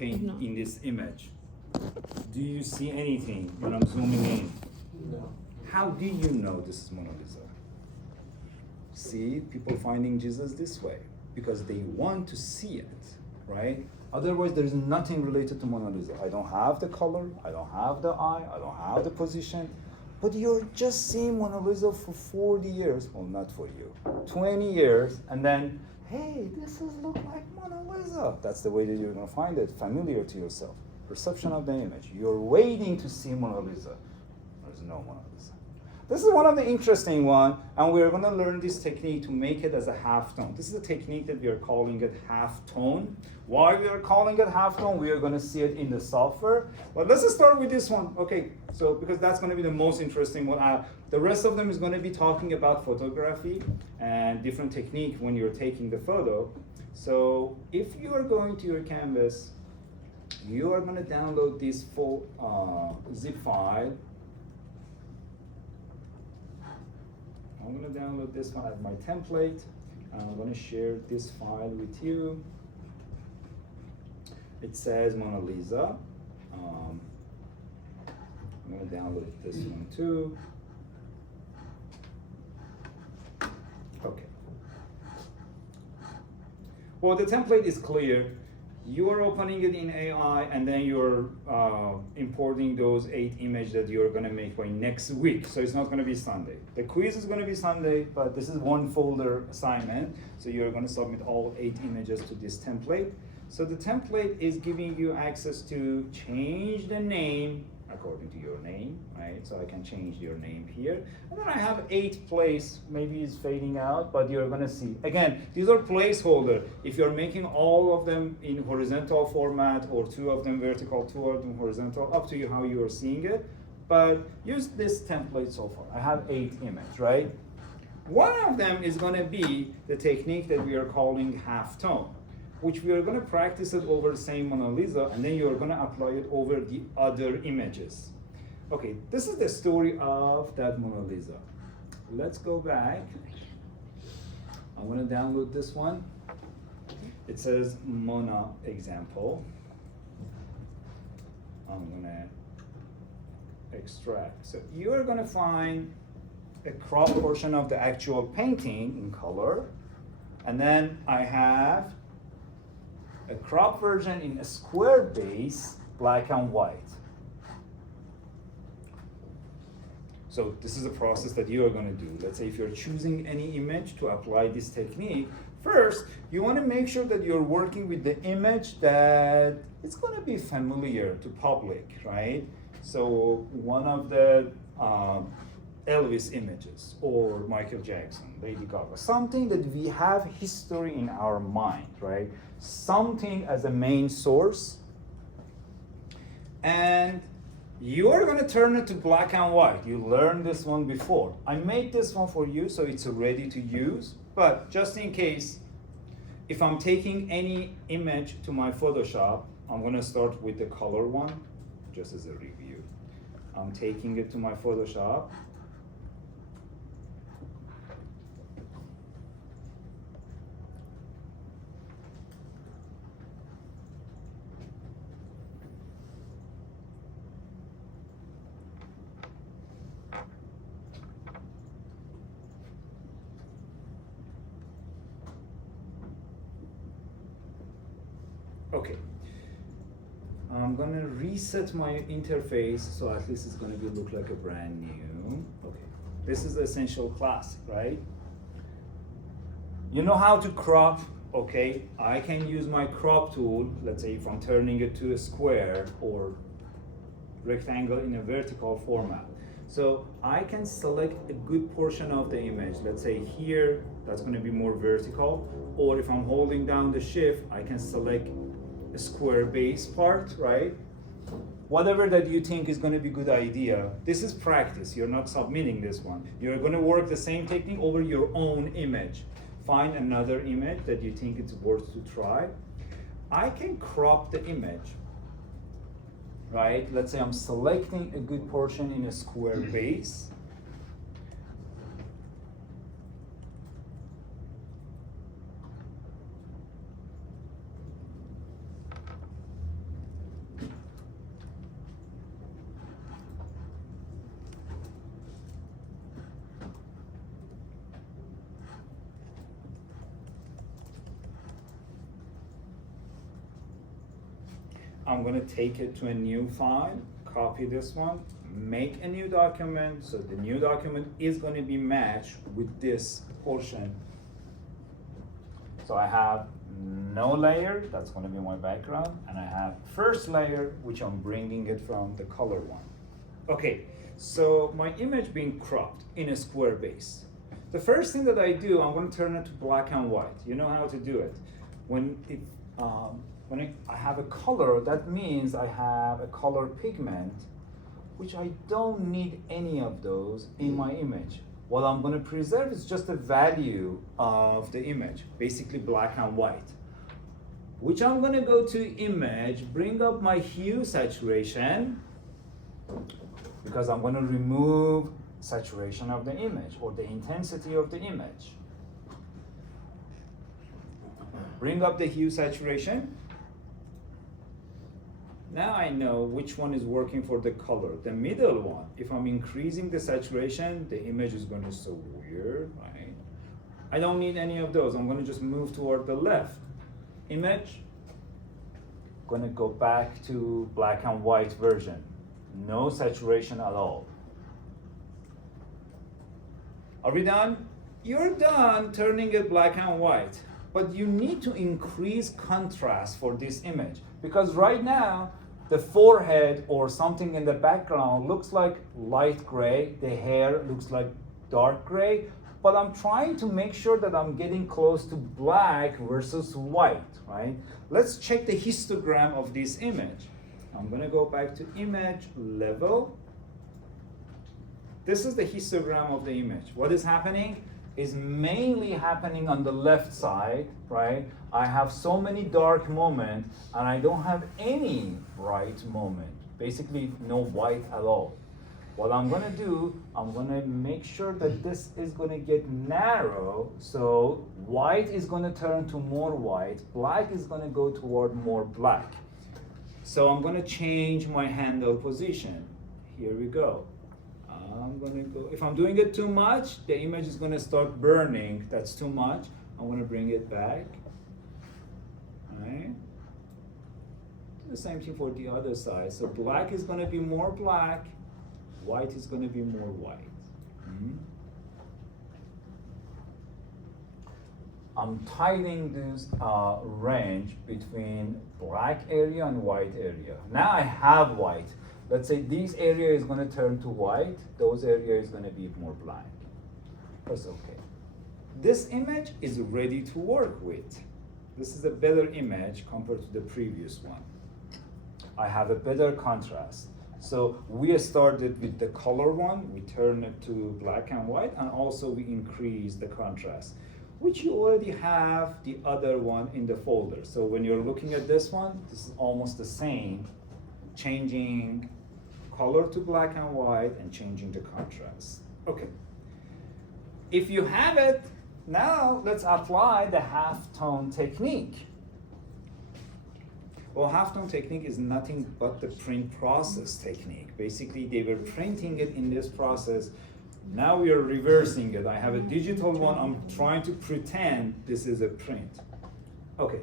No. in this image. Do you see anything when I'm zooming in? No. How do you know this is Mona Lisa? See, people finding Jesus this way because they want to see it, right? Otherwise, there is nothing related to Mona Lisa. I don't have the color, I don't have the eye, I don't have the position, but you're just seeing Mona Lisa for 40 years. Well, not for you, 20 years, and then, hey, this is look like Mona Lisa. That's the way that you're gonna find it, familiar to yourself. Perception of the image. You're waiting to see Mona Lisa. There's no Mona Lisa. This is one of the interesting one, and we're gonna learn this technique to make it as a half tone. This is a technique that we are calling it half tone. Why we are calling it half tone, we are gonna see it in the software. But let's just start with this one. Okay, so because that's gonna be the most interesting one. The rest of them is gonna be talking about photography and different technique when you're taking the photo. So if you are going to your canvas, you are gonna download this full zip file. I'm going to download this one as my template. I'm going to share this file with you. It says Mona Lisa. I'm going to download this one too. Okay. Well, the template is clear. You are opening it in AI, and then you're importing those 8 images that you're gonna make by next week. So it's not gonna be Sunday. The quiz is gonna be Sunday, but this is one folder assignment. So you're gonna submit all 8 images to this template. So the template is giving you access to change the name according to your name, right? So I can change your name here. And then I have 8 place, maybe it's fading out, but you're gonna see. Again, these are placeholder. If you're making all of them in horizontal format or 2 of them vertical, 2 of them horizontal, up to you how you are seeing it. But use this template so far. I have 8 images, right? One of them is gonna be the technique that we are calling half tone, which we are going to practice it over the same Mona Lisa, and then you're going to apply it over the other images. Okay, this is the story of that Mona Lisa. Let's go back. I'm going to download this one. It says Mona example. I'm going to extract. So you're going to find a crop portion of the actual painting in color, and then I have a crop version in a square base, black and white. So this is a process that you are going to do. Let's say if you're choosing any image to apply this technique, first you want to make sure that you're working with the image that it's going to be familiar to public, right? So one of the Elvis images or Michael Jackson, Lady Gaga, something that we have history in our mind, right? Something as a main source, and you are going to turn it to black and white. You learned this one before. I made this one for you so it's ready to use, but just in case, if I'm taking any image to my Photoshop, I'm going to start with the color one, just as a review. I'm taking it to my Photoshop. Okay, I'm gonna reset my interface so at least it's gonna look like a brand new. Okay, this is the essential classic, right? You know how to crop, okay? I can use my crop tool, let's say if I'm turning it to a square or rectangle in a vertical format. So I can select a good portion of the image. Let's say here, that's gonna be more vertical, or if I'm holding down the shift, I can select a square base part, right? Whatever that you think is going to be a good idea. This is practice. You're not submitting this one. You're going to work the same technique over your own image. Find another image that you think it's worth to try. I can crop the image, right? Let's say I'm selecting a good portion in a square base. I'm gonna take it to a new file, copy this one, make a new document, so the new document is gonna be matched with this portion. So I have no layer, that's gonna be my background, and I have first layer, which I'm bringing it from the color one. Okay, so my image being cropped in a square base. The first thing that I do, I'm going to turn it to black and white. You know how to do it. When I have a color, that means I have a color pigment, which I don't need any of those in my image. What I'm going to preserve is just the value of the image, basically black and white. Which I'm going to go to image, bring up my hue saturation, because I'm going to remove saturation of the image or the intensity of the image. Bring up the hue saturation. Now I know which one is working for the color. The middle one, if I'm increasing the saturation, the image is going to be so weird, right? I don't need any of those. I'm going to just move toward the left. Image, going to go back to black and white version. No saturation at all. Are we done? You're done turning it black and white, but you need to increase contrast for this image, because right now the forehead or something in the background looks like light gray, the hair looks like dark gray, but I'm trying to make sure that I'm getting close to black versus white, right? Let's check the histogram of this image. I'm gonna go back to image level. This is the histogram of the image. What is happening is mainly happening on the left side, right? I have so many dark moments and I don't have any bright moment. Basically no white at all. What I'm gonna do, I'm gonna make sure that this is gonna get narrow, so white is gonna turn to more white, black is gonna go toward more black. So I'm gonna change my handle position. Here we go. I'm gonna go, if I'm doing it too much, the image is gonna start burning. That's too much. I'm gonna bring it back. Alright. The same thing for the other side. So black is gonna be more black, white is gonna be more white. I'm tightening this range between black area and white area. Now I have white. Let's say this area is going to turn to white, those areas is going to be more black. That's okay. This image is ready to work with. This is a better image compared to the previous one. I have a better contrast. So we started with the color one, we turned it to black and white, and also we increased the contrast, which you already have the other one in the folder. So when you're looking at this one, this is almost the same, changing color to black and white and changing the contrast. Okay. If you have it, now let's apply the halftone technique. Well, halftone technique is nothing but the print process technique. Basically, they were printing it in this process. Now we are reversing it. I have a digital one. I'm trying to pretend this is a print. Okay.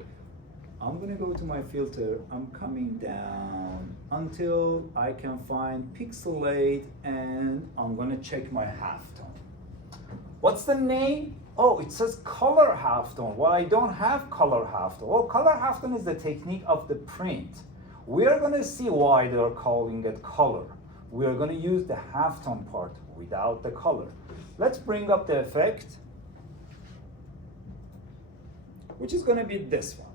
I'm gonna go to my filter. I'm coming down until I can find pixelate, and I'm gonna check my halftone. What's the name? Oh, it says color halftone. Well, I don't have color halftone. Well, color halftone is the technique of the print. We are gonna see why they're calling it color. We are gonna use the halftone part without the color. Let's bring up the effect, which is gonna be this one.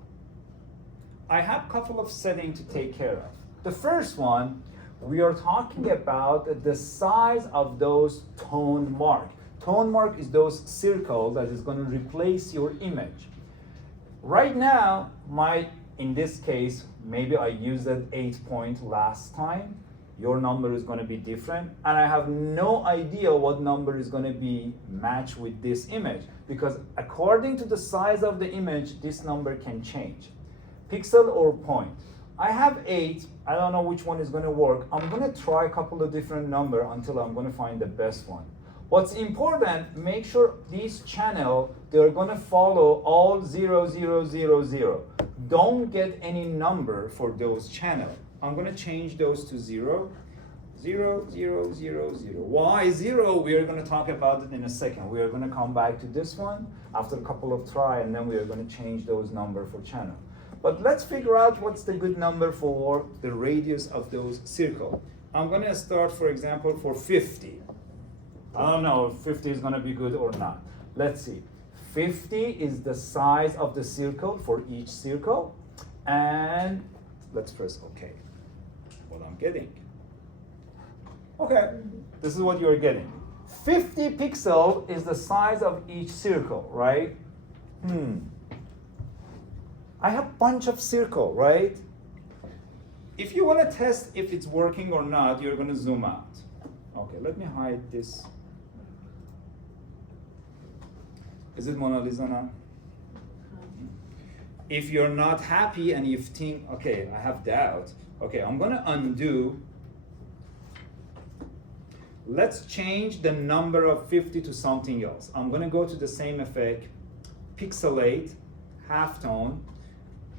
I have a couple of settings to take care of. The first one, we are talking about the size of those tone mark. Tone mark is those circles that is going to replace your image. Right now, in this case, maybe I used that 8 point last time. Your number is going to be different, and I have no idea what number is going to be matched with this image, because according to the size of the image, this number can change. Pixel or point. I have 8, I don't know which one is going to work. I'm going to try a couple of different numbers until I'm going to find the best one. What's important, make sure these channel, they're gonna follow all 0, 0, 0, 0. Don't get any number for those channel. I'm gonna change those to 0, 0, 0, 0, 0. Why 0? We are gonna talk about it in a second. We are gonna come back to this one after a couple of try, and then we are gonna change those number for channel. But let's figure out what's the good number for the radius of those circle. I'm gonna start, for example, for 50. I don't know if 50 is gonna be good or not. Let's see. 50 is the size of the circle for each circle. And let's press OK. What I'm getting. Okay, this is what you're getting. 50 pixel is the size of each circle, right? I have a bunch of circle, right? If you want to test if it's working or not, you're going to zoom out. Okay, let me hide this. Is it Mona Lisa now? If you're not happy and you think, okay, I have doubt, okay, I'm going to undo. Let's change the number of 50 to something else. I'm going to go to the same effect, pixelate, halftone.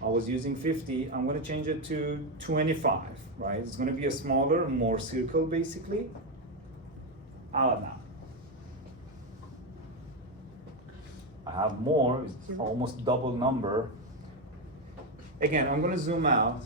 I was using 50. I'm going to change it to 25, right? It's going to be a smaller, more circle, basically. Now. I have more, it's almost double number. Again, I'm going to zoom out.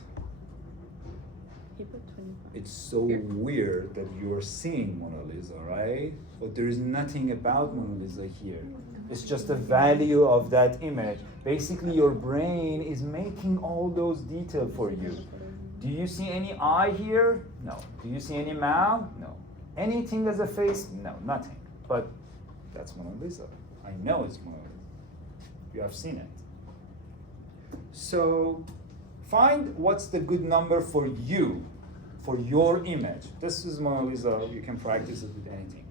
It's so weird that you're seeing Mona Lisa, right? But there is nothing about Mona Lisa here. It's just the value of that image. Basically, your brain is making all those details for you. Do you see any eye here? No. Do you see any mouth? No. Anything as a face? No, nothing. But that's Mona Lisa. I know it's Mona Lisa. You have seen it. So find what's the good number for you, for your image. This is Mona Lisa. You can practice it with anything.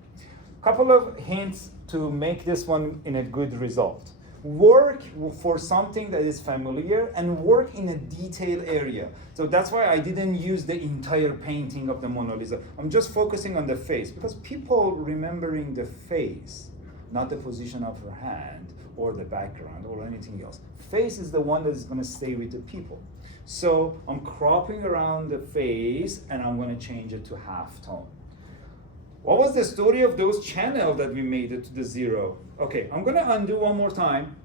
Couple of hints to make this one in a good result. Work for something that is familiar and work in a detailed area. So that's why I didn't use the entire painting of the Mona Lisa. I'm just focusing on the face because people remembering the face, not the position of her hand or the background or anything else. Face is the one that is going to stay with the people. So I'm cropping around the face and I'm going to change it to halftone. What was the story of those channels that we made it to the 0? Okay, I'm going to undo one more time.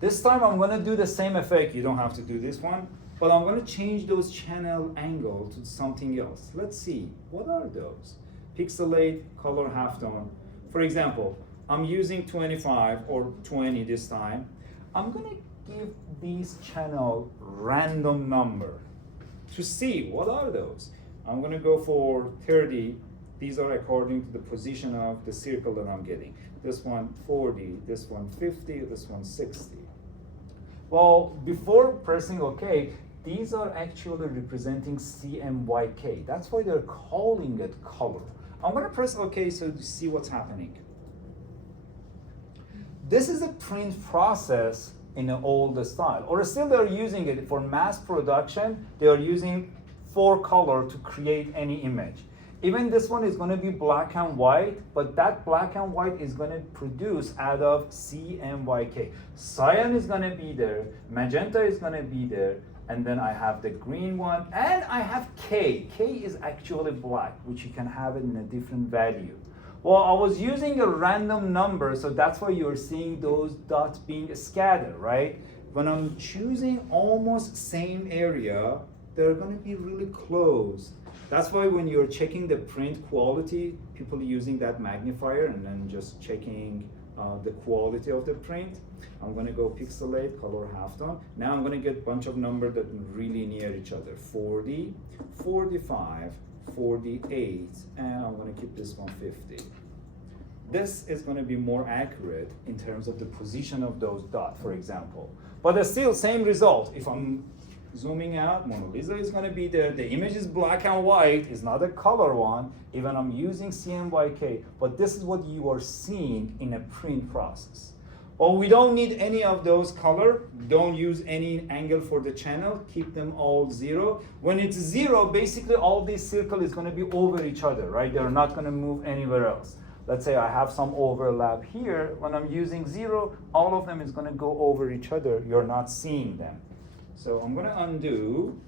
This time I'm going to do the same effect. You don't have to do this one. But I'm going to change those channel angle to something else. Let's see. What are those? Pixelate, color, halftone. For example, I'm using 25 or 20 this time. I'm going to give these channel random number to see what are those. I'm going to go for 30. These are according to the position of the circle that I'm getting. This one 40, this one 50, this one 60. Well, before pressing OK, these are actually representing CMYK. That's why they're calling it color. I'm going to press OK so to see what's happening. This is a print process in an old style, or still they're using it for mass production. They are using 4 color to create any image. Even this one is going to be black and white, but that black and white is going to produce out of CMYK. Cyan is going to be there, magenta is going to be there, and then I have the green one, and I have K. K is actually black, which you can have it in a different value. Well, I was using a random number, so that's why you're seeing those dots being scattered, right? When I'm choosing almost same area, they're going to be really close. That's why when you're checking the print quality, people are using that magnifier and then just checking the quality of the print. I'm going to go pixelate, color, halftone. Now I'm going to get a bunch of numbers that are really near each other. 40, 45, 48, and I'm going to keep this one 50. This is going to be more accurate in terms of the position of those dots, for example. But still, same result. If I'm zooming out, Mona Lisa is going to be there. The image is black and white. It's not a color one. Even I'm using CMYK. But this is what you are seeing in a print process. Well, we don't need any of those color. Don't use any angle for the channel. Keep them all 0. When it's 0, basically all this circle is going to be over each other, right? They're not going to move anywhere else. let's say I have some overlap here. When I'm using 0, all of them is going to go over each other. You're not seeing them. So I'm going to undo.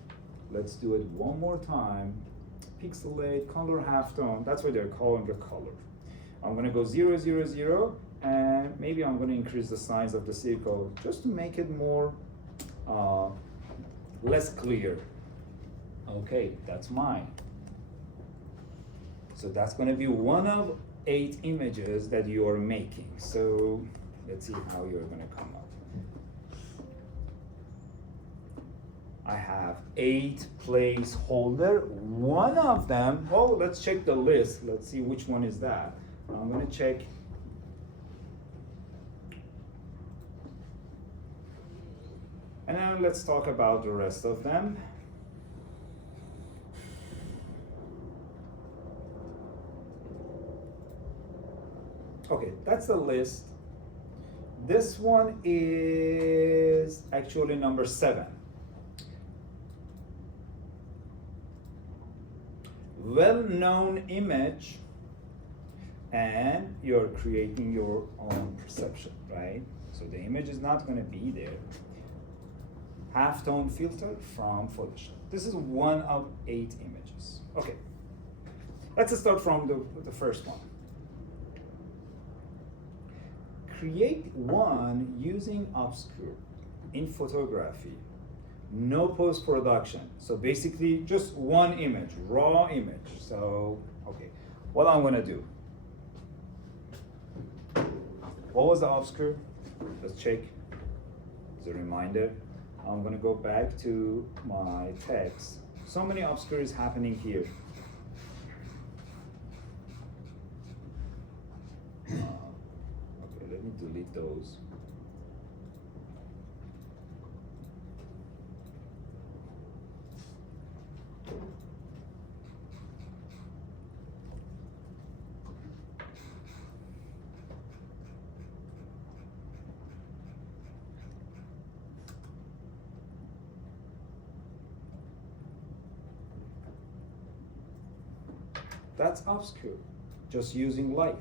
Let's do it one more time. Pixelate, color halftone. That's why they're calling it color. I'm going to go 0, 0, 0, and maybe I'm going to increase the size of the circle just to make it more less clear. Okay, that's mine. So that's going to be one of 8 images that you are making. So let's see how you're going to come up. I have 8 placeholder. One of them, oh, let's check the list. Let's see which one is that. I'm going to check. And then let's talk about the rest of them. Okay, that's the list. This one is actually number 7. Well-known image, and you're creating your own perception, right? So the image is not going to be there. Halftone filter from Photoshop. This is one of 8 images. Okay, let's start from the first one. Create one using obscure in photography. No post-production. So basically just one image, raw image. So, okay, what I'm gonna do. What was the obscure? Let's check. As a reminder, I'm gonna go back to my text. So many obscure is happening here. Okay, let me delete those. That's obscure, just using light.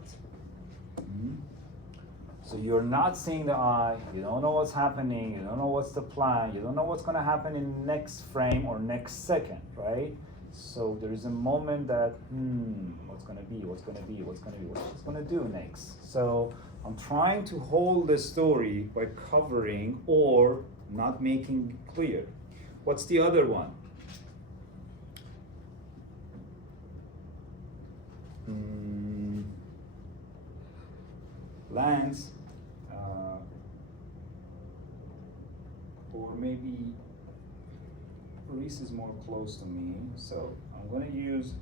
So you're not seeing the eye, you don't know what's happening, you don't know what's the plan, you don't know what's gonna happen in next frame or next second, right? So there is a moment that, what's gonna be, what's gonna be, what's gonna be, what she's gonna do next. So I'm trying to hold the story by covering or not making clear. What's the other one? Lens, or maybe Reese is more close to me, so I'm going to use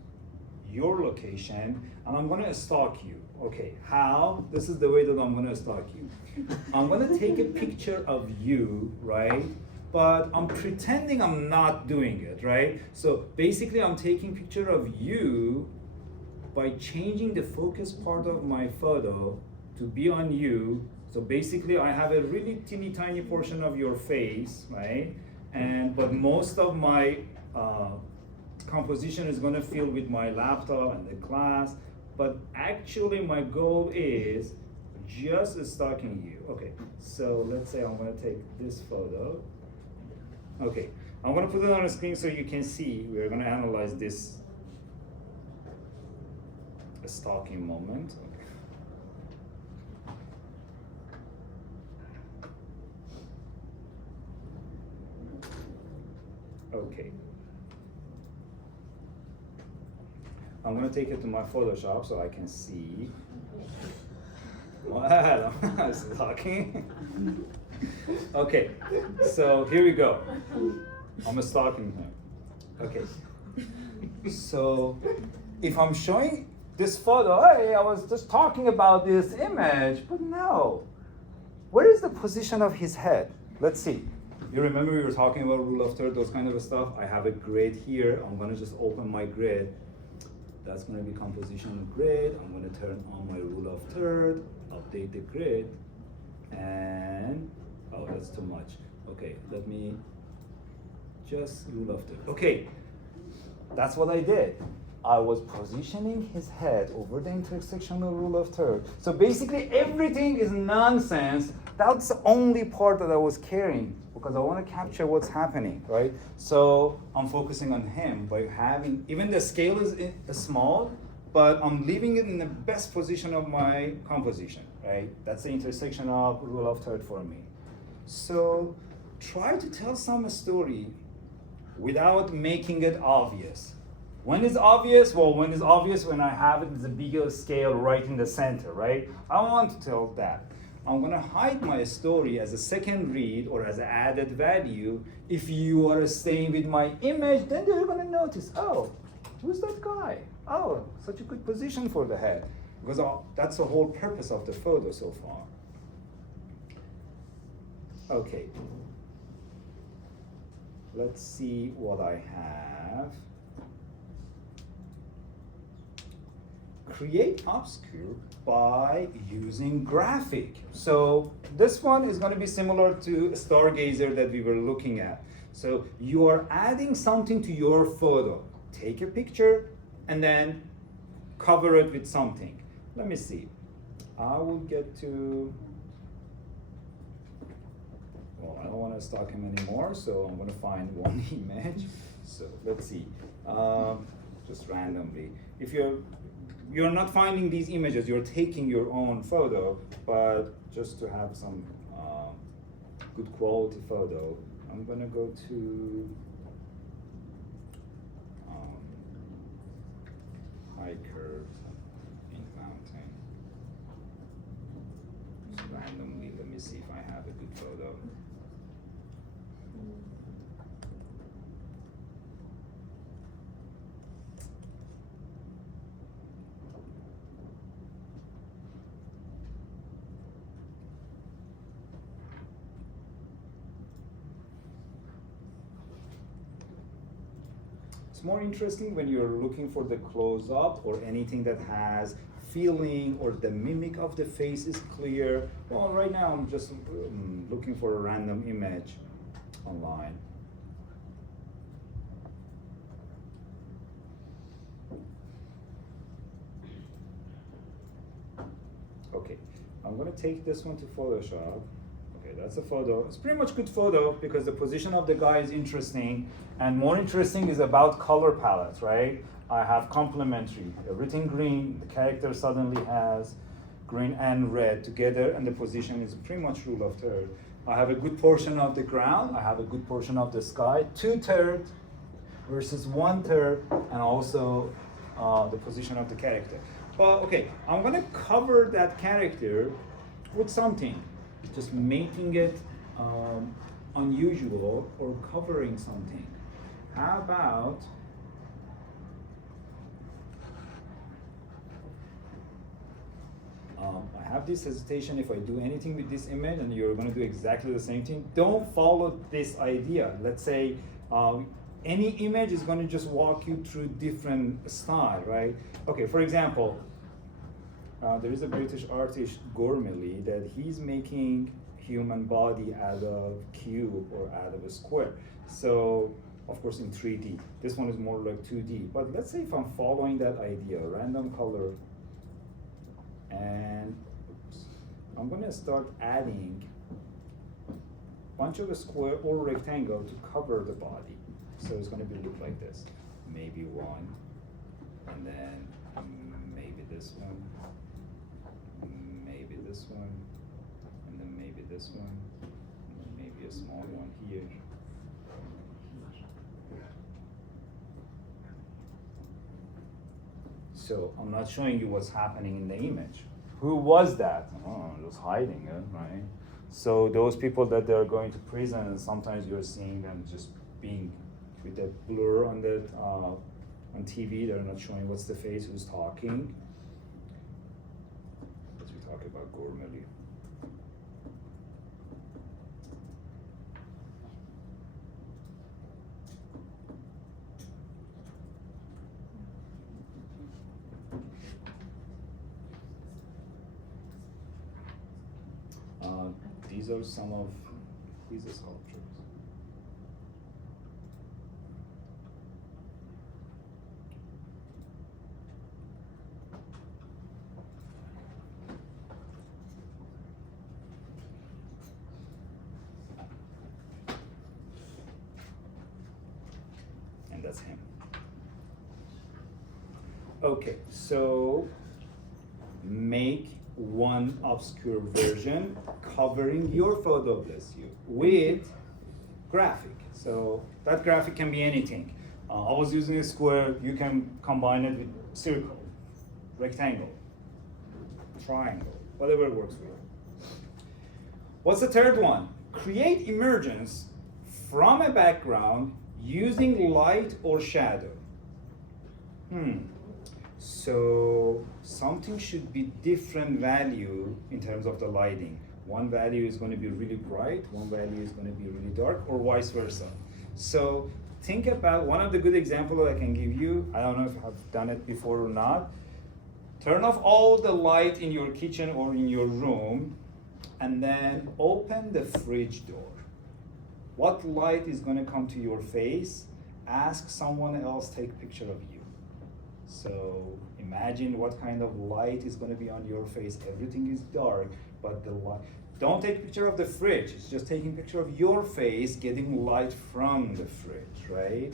your location and I'm going to stalk you. Okay, how? This is the way that I'm going to stalk you. I'm going to take a picture of you, right? But I'm pretending I'm not doing it, right? So basically I'm taking picture of you by changing the focus part of my photo to be on you. So basically I have a really teeny tiny portion of your face, right? But most of my composition is going to fill with my laptop and the class. But actually my goal is just stalking you. Okay, so let's say I'm going to take this photo. Okay, I'm going to put it on the screen so you can see. We're going to analyze this stalking moment. Okay. I'm going to take it to my Photoshop so I can see. What? I'm stalking. Okay, so here we go. I'm stalking him. Okay. So if I'm showing this photo, hey, I was just talking about this image, but no. Where is the position of his head? Let's see. You remember we were talking about rule of third, those kind of stuff? I have a grid here. I'm going to just open my grid. That's going to be composition grid. I'm going to turn on my rule of third, update the grid, and oh, that's too much. Okay, let me just rule of third. Okay, that's what I did. I was positioning his head over the intersectional rule of third. So basically everything is nonsense. That's the only part that I was caring because I want to capture what's happening, right? So I'm focusing on him by having, even the scale is small, but I'm leaving it in the best position of my composition, right? That's the intersectional rule of third for me. So try to tell some story without making it obvious. When is obvious? Well, when is obvious when I have it in the bigger scale right in the center, right? I want to tell that. I'm gonna hide my story as a second read or as an added value. If you are staying with my image, then they're gonna notice, oh, who's that guy? Oh, such a good position for the head. Because that's the whole purpose of the photo so far. Okay. Let's see what I have. Create obscure by using graphic. So this one is going to be similar to Stargazer that we were looking at. So you are adding something to your photo. Take a picture and then cover it with something. Let me see. I will get to, well, I don't want to stalk him anymore, so I'm going to find one image. So let's see, just randomly. If you're not finding these images, you're taking your own photo, but just to have some good quality photo, I'm gonna go to hiker in mountain. Just randomly, let me see if I have a good photo. It's more interesting when you're looking for the close-up or anything that has feeling or the mimic of the face is clear. Well, right now I'm just looking for a random image online. Okay, I'm gonna take this one to Photoshop. Okay, that's a photo. It's pretty much good photo because the position of the guy is interesting, and more interesting is about color palettes, right? I have complementary, everything green, the character suddenly has green and red together, and the position is pretty much rule of third. I have a good portion of the ground, I have a good portion of the sky, 2/3 versus 1/3, and also the position of the character. But okay, I'm gonna cover that character with something, just making it unusual or covering something. How about I have this hesitation if I do anything with this image and you're going to do exactly the same thing. Don't follow this idea. Let's say any image is going to just walk you through different style, right? Okay, for example, there is a British artist, Gormley, that he's making human body out of cube or out of a square. So, of course, in 3D. This one is more like 2D. But let's say if I'm following that idea, random color, and I'm going to start adding a bunch of a square or rectangle to cover the body. So it's going to look like this. Maybe one, and then maybe this one, maybe this one, and then maybe this one, and then maybe a small one here. So I'm not showing you what's happening in the image. Who was that? Oh, just hiding it, right? So those people that they're going to prison, and sometimes you're seeing them just being with the blur on the on TV. They're not showing what's the face, who's talking. As we talk about Gormley. These are some of these sculptures. and that's him. Okay, so make one obscure version covering your photo, bless you, with graphic. So that graphic can be anything. I was using a square, you can combine it with circle, rectangle, triangle, whatever works for you. What's the third one? Create emergence from a background using light or shadow. So something should be different value in terms of the lighting. One value is going to be really bright, one value is going to be really dark, or vice versa. So think about one of the good examples I can give you. I don't know if I've done it before or not. Turn off all the light in your kitchen or in your room, and then open the fridge door. What light is going to come to your face? Ask someone else take picture of you. So imagine what kind of light is going to be on your face. Everything is dark, but the light. Don't take a picture of the fridge. It's just taking a picture of your face, getting light from the fridge, right?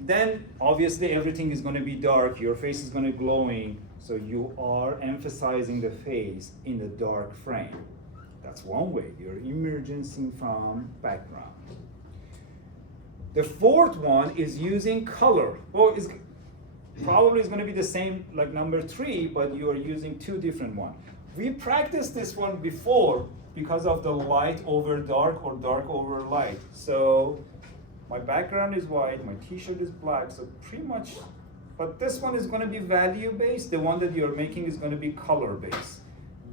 Then obviously everything is going to be dark. Your face is going to be glowing. So you are emphasizing the face in the dark frame. That's one way. You're emerging from background. The fourth one is using color. Well, it's probably is going to be the same like number 3, but you are using 2 different ones. We practiced this one before because of the light over dark or dark over light. So my background is white, my t-shirt is black, so pretty much, but this one is going to be value-based. The one that you're making is going to be color-based.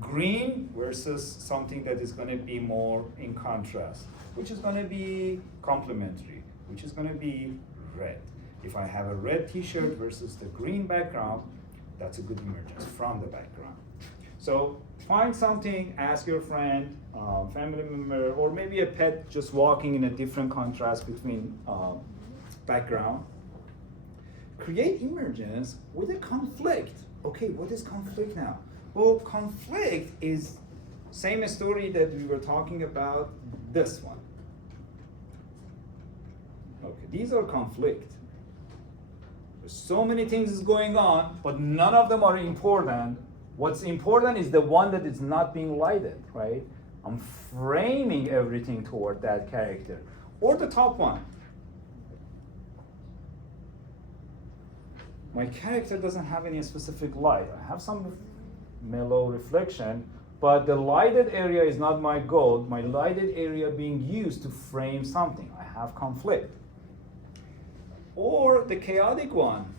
Green versus something that is going to be more in contrast, which is going to be complementary, which is going to be red. If I have a red t-shirt versus the green background, that's a good emergence from the background. So find something, ask your friend, family member, or maybe a pet just walking in a different contrast between background. Create emergence with a conflict. Okay, what is conflict now? Well, conflict is same story that we were talking about, this one. Okay, these are conflict. There's so many things going on, but none of them are important. What's important is the one that is not being lighted, right? I'm framing everything toward that character. Or the top one. My character doesn't have any specific light. I have some mellow reflection, but the lighted area is not my goal. My lighted area being used to frame something. I have conflict. Or the chaotic one.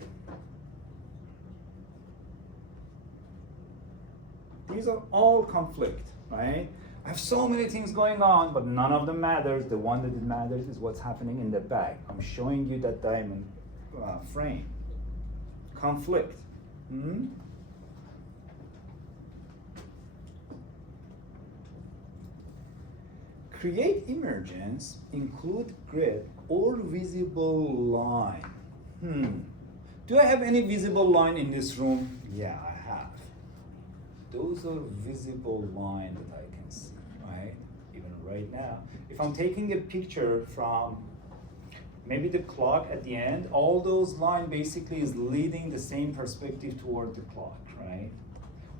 These are all conflict, right? I have so many things going on, but none of them matters. The one that matters is what's happening in the back. I'm showing you that diamond frame. Conflict. Create emergence, include grid or visible line. Do I have any visible line in this room? Yeah, I have. Those are visible lines that I can see, right? Even right now. If I'm taking a picture from maybe the clock at the end, all those lines basically is leading the same perspective toward the clock, right?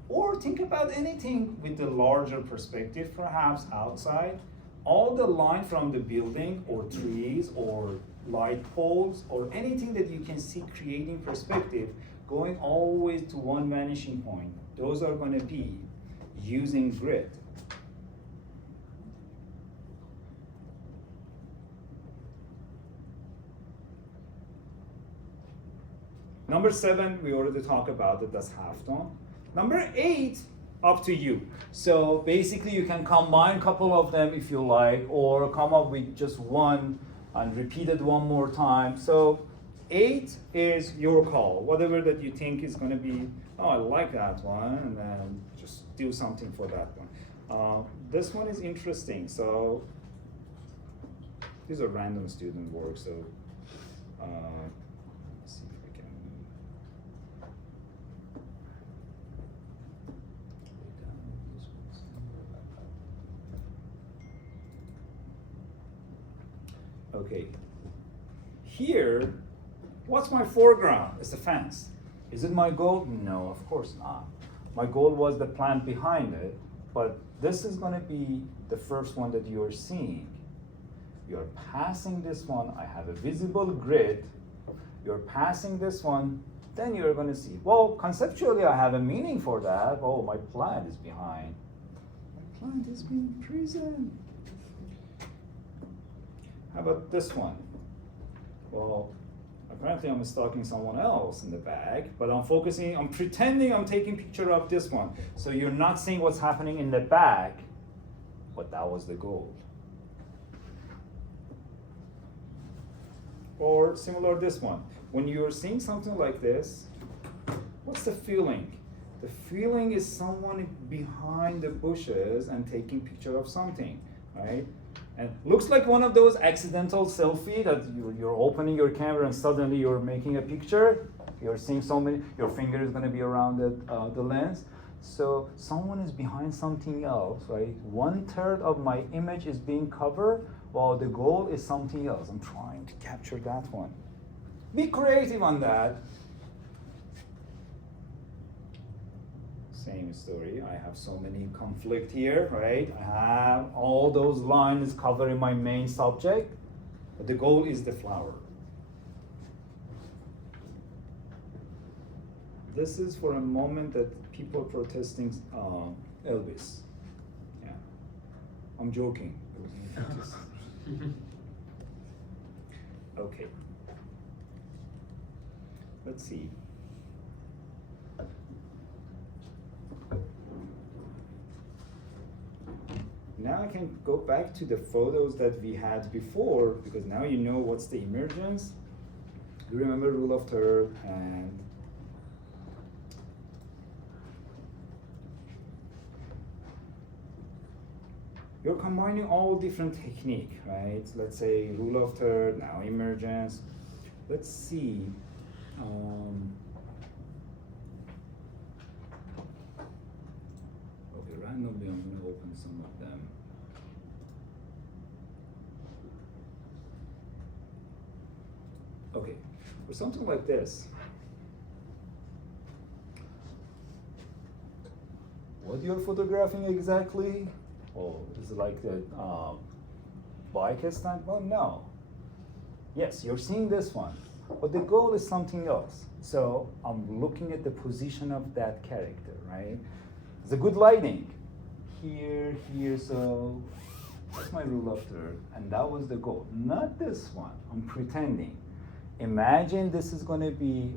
Or think about anything with the larger perspective, perhaps outside. All the line from the building or trees or light poles or anything that you can see creating perspective going always to one vanishing point. Those are going to be using grid. Number 7, we already talked about it, that's halftone. Number 8, up to you. So basically you can combine a couple of them if you like, or come up with just one and repeat it one more time. So 8 is your call, whatever that you think is going to be, oh, I like that one, and then just do something for that one. This one is interesting. So these are random student work. So let's see if we can. Okay, here What's my foreground? It's a fence. Is it my goal? No, of course not. My goal was the plant behind it, but this is going to be the first one that you're seeing. You're passing this one. I have a visible grid. You're passing this one. Then you're going to see, well, conceptually, I have a meaning for that. Oh, my plant is behind. My plant is being present. How about this one? Well, apparently I'm stalking someone else in the back, but I'm pretending I'm taking picture of this one. So you're not seeing what's happening in the back, but that was the goal. Or similar this one. When you're seeing something like this, what's the feeling? The feeling is someone behind the bushes and taking picture of something, right? And looks like one of those accidental selfie that you're opening your camera and suddenly you're making a picture. You're seeing so many, your finger is going to be around the lens. So someone is behind something else, right? 1/3 of my image is being covered, while the goal is something else. I'm trying to capture that one. Be creative on that. Same story. I have so many conflict here, right? I have all those lines covering my main subject, but the goal is the flower. This is for a moment that people are protesting Elvis. Yeah, I'm joking. Okay. Let's see. Now I can go back to the photos that we had before, because now you know what's the emergence. You remember rule of third, and you're combining all different technique, right? Let's say rule of third, now emergence. Let's see. Okay, randomly I'm going to open some of them. Okay, or something like this. What you're photographing exactly? Oh, is it like the bike stand? Well, no. Yes, you're seeing this one, but the goal is something else. So I'm looking at the position of that character, right? It's a good lighting. Here, so that's my rule of third, and that was the goal. Not this one, I'm pretending. Imagine this is gonna be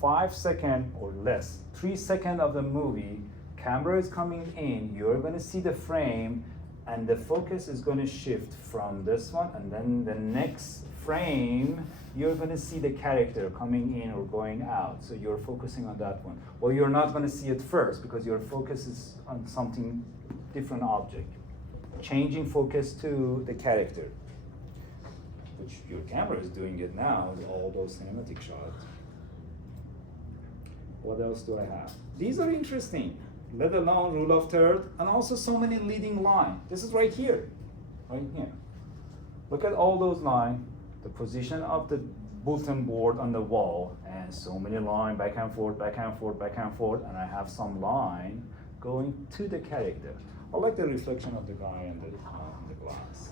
5 seconds or less, 3 seconds of the movie, camera is coming in, you're gonna see the frame, and the focus is gonna shift from this one, and then the next frame, you're gonna see the character coming in or going out. So you're focusing on that one. Well, you're not gonna see it first because your focus is on something different object. Changing focus to the character, which your camera is doing it now with all those cinematic shots. What else do I have? These are interesting, let alone rule of third, and also so many leading lines. This is right here, right here. Look at all those lines, the position of the bulletin board on the wall, and so many lines back and forth, back and forth, back and forth, and I have some line going to the character. I like the reflection of the guy in the glass.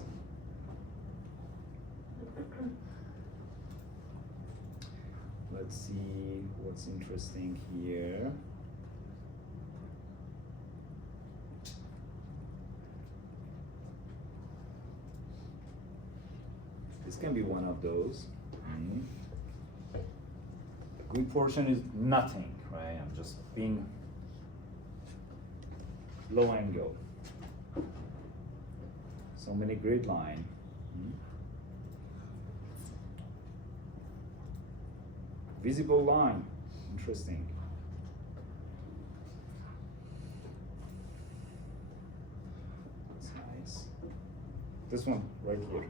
Let's see what's interesting here. This can be one of those. The good portion is nothing, right? I'm just being low angle. So many grid line. Visible line, interesting. That's nice. This one right here,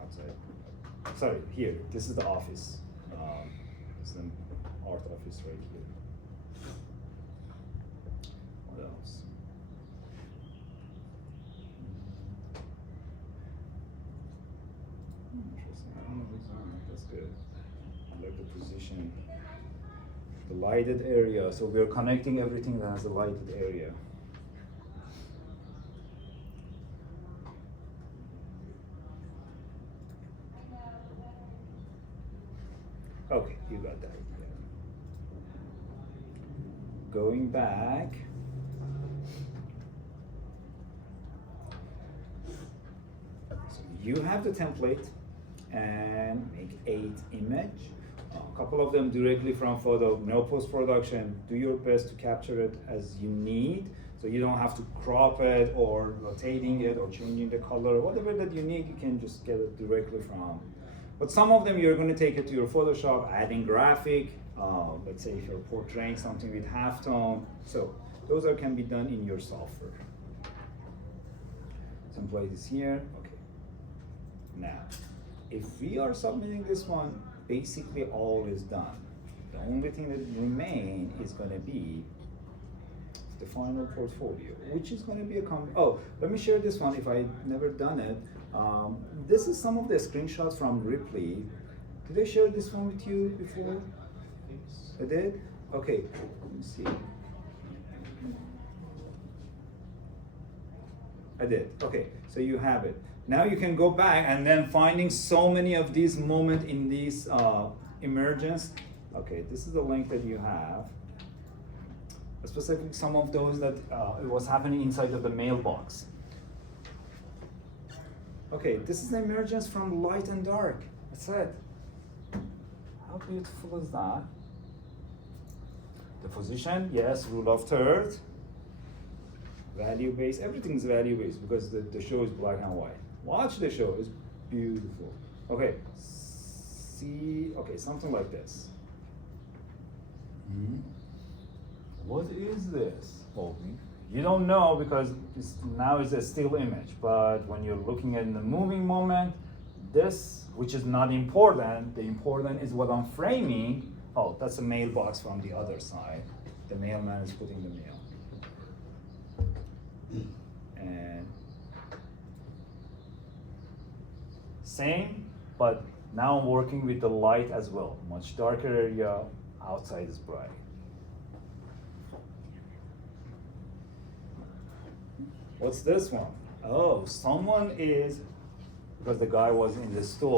outside. Sorry, here. This is the office. It's an art office right here. What else? Interesting. That's good. version. The lighted area. So we are connecting everything that has a lighted area. Okay, you got that. Yeah. Going back. So you have the template and make 8 image. A couple of them directly from photo, no post-production. Do your best to capture it as you need. So you don't have to crop it or rotating it or changing the color. Whatever that you need, you can just get it directly from. But some of them you're going to take it to your Photoshop, adding graphic. Let's say if you're portraying something with halftone. So those can be done in your software. Template is here. Okay. Now, if we are submitting this one, basically all is done. The only thing that remains is going to be the final portfolio, which is going to be a oh, let me share this one if I never done it. This is some of the screenshots from Ripley. Did I share this one with you before? I did? Okay, let me see. I did. Okay, so you have it. Now you can go back and then finding so many of these moments in these emergence. Okay, this is the link that you have. Specifically, some of those that it was happening inside of the mailbox. Okay, this is the emergence from light and dark. That's it. How beautiful is that? The position, yes, rule of third. Value based, everything's value based because the show is black and white. Watch the show, it's beautiful. Okay, see, okay, something like this. What is this? Well, you don't know because now it's a still image, but when you're looking at the moving moment, this, which is not important, the important is what I'm framing. Oh, that's a mailbox from the other side. The mailman is putting the mail. And same, but now I'm working with the light as well. Much darker area, outside is bright. What's this one? Oh, someone is, because the guy was in the store.